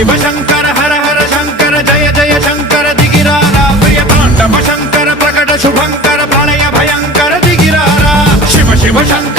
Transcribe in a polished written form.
शिव शंकर हर हर शंकर जय जय शंकर दिगिरारा प्रिय तांडव शंकर प्रकट शुभंकर प्रलय भयंकर दिगिरारा शिव शिव शंकर